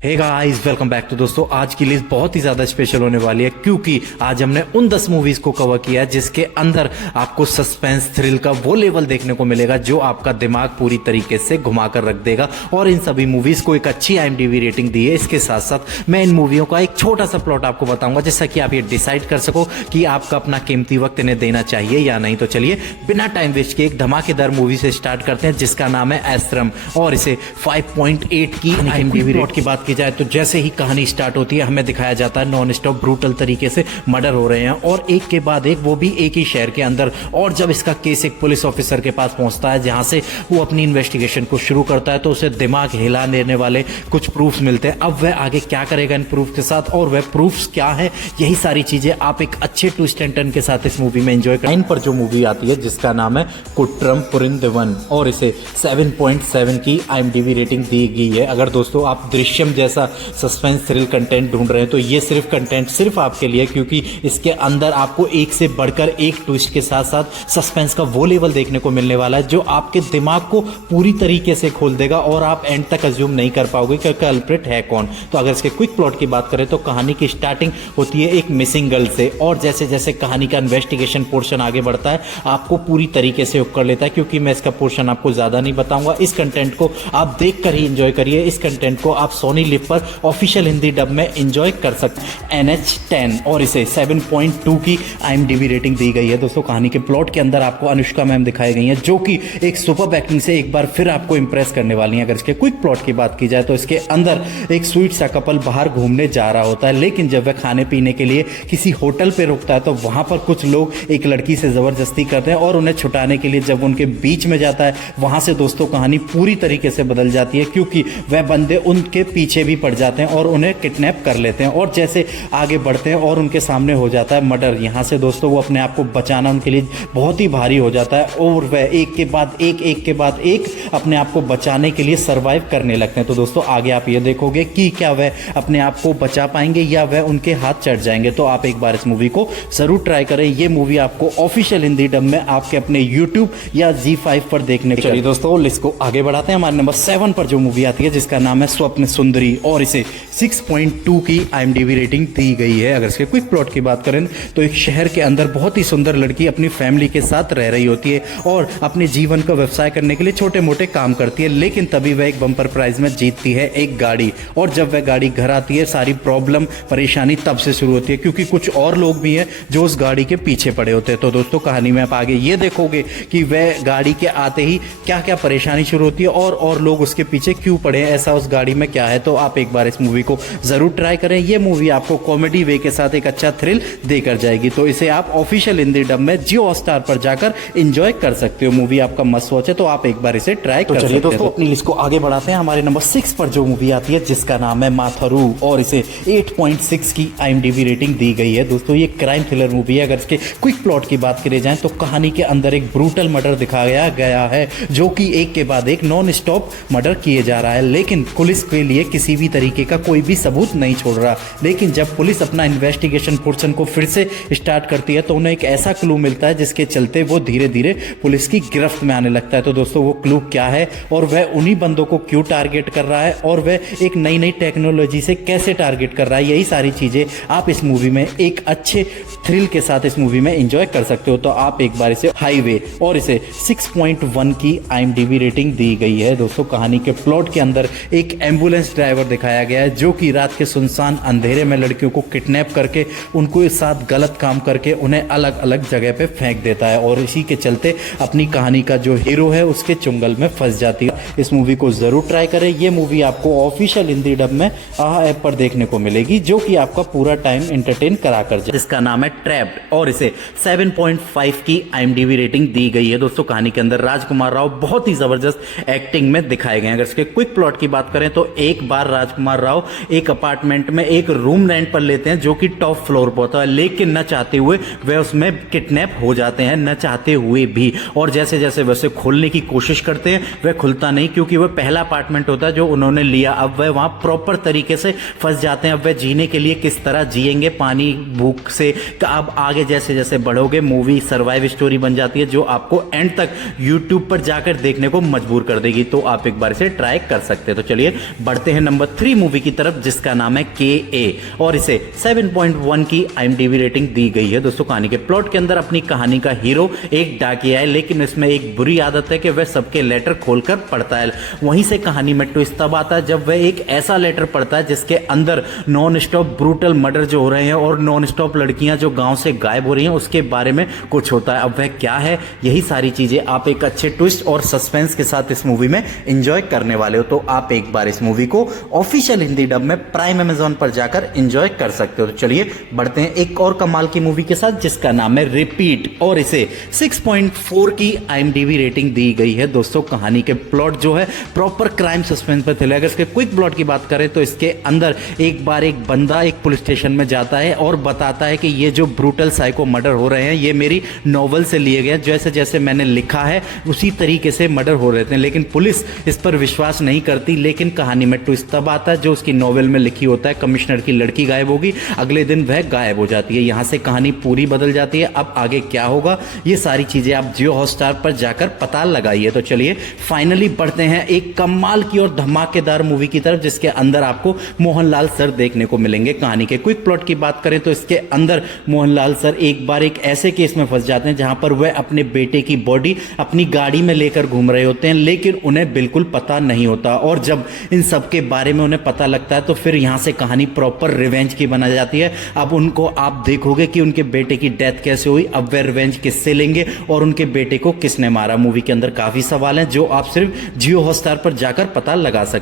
Hey guys, welcome back. तो दोस्तों, आज की लिस्ट बहुत ही ज्यादा स्पेशल होने वाली है क्योंकि आज हमने उन 10 मूवीज को कवर किया जिसके अंदर आपको सस्पेंस थ्रिल का वो लेवल देखने को मिलेगा जो आपका दिमाग पूरी तरीके से घुमा कर रख देगा। और इन सभी मूवीज को एक अच्छी IMDb रेटिंग दी है। इसके साथ साथ मैं इन मूवियों का एक छोटा सा प्लॉट आपको बताऊंगा जिससे कि आप ये डिसाइड कर सको कि आपका अपना कीमती वक्त इन्हें देना चाहिए या नहीं। तो चलिए बिना टाइम वेस्ट किए एक धमाकेदार मूवी से स्टार्ट करते हैं जिसका नाम है आश्रम और इसे 5.8 की IMDb रेटिंग की बात की जाए तो जैसे ही कहानी स्टार्ट होती है हमें दिखाया जाता है नॉन स्टॉप ब्रूटल तरीके से मर्डर हो रहे हैं और एक के बाद एक, वो भी एक ही शहर के अंदर। और जब इसका केस एक पुलिस ऑफिसर के पास पहुंचता है जहां से वो अपनी इन्वेस्टिगेशन को शुरू करता है तो उसे दिमाग हिला देने वाले कुछ प्रूफ्स मिलते हैं। अब वह आगे क्या करेगा इन प्रूफ के साथ और वह प्रूफ्स क्या है, यही सारी चीजें आप एक अच्छे ट्विस्ट एंड टर्न के साथ इस मूवी में एंजॉय करें। पर जो मूवी आती है जिसका नाम है कुट्रम पुरिंदवन और इसे 7.7 की IMDb रेटिंग दी गई है। अगर दोस्तों आप दृश्यम जैसा सस्पेंस थ्रिल कंटेंट ढूंढ रहे हैं तो ये कंटेंट सिर्फ आपके लिए, क्योंकि इसके अंदर आपको एक से बढ़कर एक ट्विस्ट के साथ साथ सस्पेंस का वो लेवल देखने को मिलने वाला है जो आपके दिमाग को पूरी तरीके से खोल देगा और आप एंड तक अज्यूम नहीं कर पाओगे कि कल्प्रिट है कौन। तो अगर इसके क्विक प्लॉट की बात करें तो कहानी की स्टार्टिंग होती है एक मिसिंग गर्ल से और जैसे जैसे कहानी का इन्वेस्टिगेशन पोर्शन आगे बढ़ता है आपको पूरी तरीके से हुक कर लेता है। क्योंकि मैं इसका पोर्शन आपको ज्यादा नहीं बताऊंगा, इस कंटेंट को आप देख कर ही एंजॉय करिए। इस कंटेंट को आप सोनी लिव पर ऑफिशियल हिंदी डब में एंजॉय कर सकते हैं। NH10 और इसे 7.2 की IMDb रेटिंग दी गई है। दोस्तों, कहानी के प्लॉट के अंदर आपको अनुष्का मैम दिखाई गई हैं जो कि एक सुपर एक्टिंग से एक बार फिर आपको इंप्रेस करने वाली हैं। अगर इसके क्विक प्लॉट की बात की जाए तो इसके अंदर एक स्वीट सा कपल बाहर घूमने जा रहा होता है, लेकिन जब वह खाने पीने के लिए किसी होटल पे रुकता है तो वहां पर कुछ लोग एक लड़की से जबरदस्ती करते हैं और उन्हें छुटाने के लिए जब उनके बीच में जाता है वहां से दोस्तों कहानी पूरी तरीके से बदल जाती है क्योंकि वह बंदे उनके पीछे भी पड़ जाते हैं और उन्हें किडनैप कर लेते हैं। और जैसे आगे बढ़ते हैं और उनके सामने हो जाता है मर्डर। यहाँ से दोस्तों वो अपने आप को बचाना उनके लिए बहुत ही भारी हो जाता है और वह एक के बाद एक अपने आप को बचाने के लिए सर्वाइव करने लगते हैं। तो दोस्तों आगे आप ये देखोगे कि क्या वह अपने आप को बचा पाएंगे या वह उनके हाथ चढ़ जाएंगे। तो आप एक बार इस मूवी को जरूर ट्राई करें। ये मूवी आपको ऑफिशियल हिंदी डब में आपके अपने YouTube या ZEE5 पर देखने को। चलिए दोस्तों लिस्ट को आगे बढ़ाते हैं। हमारे नंबर 7 पर जो मूवी आती है जिसका नाम है स्वप्न सुंदरी और इसे 6.2 की IMDb रेटिंग दी गई है। अगर इसके क्विक प्लॉट की बात करें तो एक शहर के अंदर बहुत ही सुंदर लड़की अपनी फैमिली के साथ रह रही होती है और अपने जीवन का व्यवसाय करने के लिए छोटे मोटे काम करती है, लेकिन तभी वह एक बम्पर प्राइज में जीतती है एक गाड़ी। और जब वह गाड़ी घर आती है सारी प्रॉब्लम परेशानी तब से शुरू होती है क्योंकि कुछ और लोग भी हैं जो उस गाड़ी के पीछे पड़े होते हैं। तो दोस्तों कहानी में आप आगे ये देखोगे कि वह गाड़ी के आते ही क्या क्या परेशानी शुरू होती है और लोग उसके पीछे क्यों पड़े हैं, ऐसा उस गाड़ी में क्या है। तो आप एक बार इस मूवी को जरूर ट्राई करें। ये मूवी आपको कॉमेडी वे के साथ एक अच्छा थ्रिल देकर जाएगी। तो इसे आप ऑफिशियल हिंदी डब में जियो हॉटस्टार पर जाकर एंजॉय कर सकते हो। मूवी आपका मस्ट वॉच है तो आप एक बार इसे ट्राई कर सकते हो। दोस्तों अपनी लिस्ट को आगे बढ़ाते हैं। हमारे नंबर 6 पर जो मूवी आती है जिसका नाम है माथारू और इसे 8.6 की IMDb रेटिंग दी गई है। दोस्तों ये क्राइम थ्रिलर मूवी है। अगर इसके क्विक प्लॉट की बात करी जाए तो कहानी के अंदर एक ब्रूटल मर्डर दिखाया गया है जो कि एक के बाद एक नॉन स्टॉप मर्डर किए जा रहा है, लेकिन पुलिस के लिए किसी भी तरीके का कोई भी सबूत नहीं छोड़ रहा। लेकिन जब पुलिस अपना इन्वेस्टिगेशन पोर्शन को फिर से स्टार्ट करती है तो उन्हें एक ऐसा क्लू मिलता है जिसके चलते वो धीरे धीरे पुलिस की गिरफ्त में आने लगता है। तो दोस्तों वो क्लू क्या है और वह उन्हीं बंदों को क्यों टारगेट कर रहा है और वह एक नई नई टेक्नोलॉजी से कैसे टारगेट कर रहा है, यही सारी चीजें आप इस मूवी में एक अच्छे थ्रिल के साथ इस मूवी में एंजॉय कर सकते हो। तो आप एक बार इसे हाईवे और इसे 6.1 की IMDb रेटिंग दी गई है। दोस्तों कहानी के प्लॉट के अंदर एक एम्बुलेंस ड्राइवर दिखाया गया है जो कि रात के सुनसान अंधेरे में लड़कियों को किडनैप करके उनको इस साथ गलत काम करके उन्हें अलग अलग जगह पे फेंक देता है और इसी के चलते अपनी कहानी का जो हीरो है उसके चुंगल में फंस जाती है। इस मूवी को जरूर ट्राई करें। ये मूवी आपको ऑफिशियल हिंदी डब में आहा ऐप पर देखने को मिलेगी जो कि आपका पूरा टाइम एंटरटेन करा कर जाए। इसका नाम है ट्रैप्ड और इसे 7.5 की IMDb रेटिंग दी गई है। दोस्तों कहानी के अंदर राजकुमार राव बहुत ही जबरदस्त एक्टिंग में दिखाए गए हैं। अगर इसके क्विक प्लॉट की बात करें तो एक बार राजकुमार राव एक अपार्टमेंट में एक रूम रेंट पर लेते हैं जो कि टॉप फ्लोर पर होता है, लेकिन न चाहते हुए वह उसमें किडनैप हो जाते हैं, न चाहते हुए भी। और जैसे जैसे वैसे खोलने की कोशिश करते हैं वह खुलता नहीं क्योंकि वह पहला अपार्टमेंट होता है जो उन्होंने लिया। अब वह वहां प्रॉपर तरीके से फंस जाते हैं। अब वह जीने के लिए किस तरह जिएंगे पानी भूख से। अब आगे जैसे जैसे बढ़ोगे मूवी सर्वाइव स्टोरी बन जाती है जो आपको एंड तक YouTube पर जाकर देखने को मजबूर कर देगी। तो आप एक बार इसे ट्राई कर सकते हैं। तो चलिए बढ़ते हैं नंबर 3 मूवी की तरफ जिसका नाम है के और इसे 7.1 की IMDb रेटिंग दी गई है। दोस्तों कहानी के प्लॉट के अंदर अपनी कहानी का हीरो एक डाकिया है, लेकिन इसमें एक बुरी आदत है कि वह सबके लेटर खोलकर पढ़ता है। वहीं से कहानी में ट्विस्ट तब आता है जब वह एक ऐसा लेटर पढ़ता है जिसके अंदर नॉन स्टॉप ब्रूटल मर्डर जो हो रहे हैं और नॉन स्टॉप लड़कियां जो गांव से गायब हो रही हैं उसके बारे में कुछ होता है। अब वह क्या है, यही सारी चीजें आप एक अच्छे ट्विस्ट और सस्पेंस के साथ इस मूवी में एंजॉय करने वाले हो। तो आप एक बार इस मूवी को ऑफिशियल हिंदी डब में प्राइम अमेजॉन पर जाकर एंजॉय कर सकते हो। तो चलिए बढ़ते हैं एक और कमाल की मूवी के साथ जिसका नाम है रिपीट और इसे 6.4 की IMDb रेटिंग दी गई है। दोस्तों कहानी के प्लॉट जो है प्रॉपर क्राइम सस्पेंस पर थ्रिलर। अगर इसके क्विक प्लॉट की बात करें तो इसके अंदर एक बार एक बंदा एक पुलिस स्टेशन में जाता है और बताता है कि ये जो ब्रूटल साइको मर्डर हो रहे हैं ये मेरी नॉवल से लिए गए, जैसे जैसे मैंने लिखा है उसी तरीके से मर्डर हो रहे थे। लेकिन पुलिस इस पर विश्वास नहीं करती। लेकिन कहानी में ट्विस्ट तब आता है जो उसकी नॉवेल में लिखी होता है, कमिश्नर की लड़की गायब होगी, अगले दिन वह गायब हो जाती है। यहां से कहानी पूरी बदल जाती है। अब आगे क्या होगा ये सारी चीजें आप जियो हॉटस्टार पर जाकर पता लगाइए। तो चलिए फाइनली बढ़ते हैं एक कमाल की और धमाकेदार मूवी की तरफ जिसके अंदर आपको मोहनलाल सर देखने को मिलेंगे। कहानी के क्विक प्लॉट की बात करें तो इसके अंदर मोहनलाल सर एक बार एक ऐसे केस में फंस जाते हैं जहां पर वह अपने बेटे की बॉडी अपनी गाड़ी में लेकर घूम रहे होते हैं, लेकिन उन्हें बिल्कुल पता नहीं होता। और जब इन सब के बारे में उन्हें पता लगता है तो फिर यहां से कहानी प्रॉपर रिवेंज की बना जाती है। अब उनको आप देखोगे कि उनके बेटे की डेथ कैसे हुई, अब वे रिवेंज किससे लेंगे और उनके बेटे को किसने मारा। मूवी के अंदर काफी सवाल हैं जो आप सिर्फ जियो हॉटस्टार पर जाकर पता लगा सकते हैं।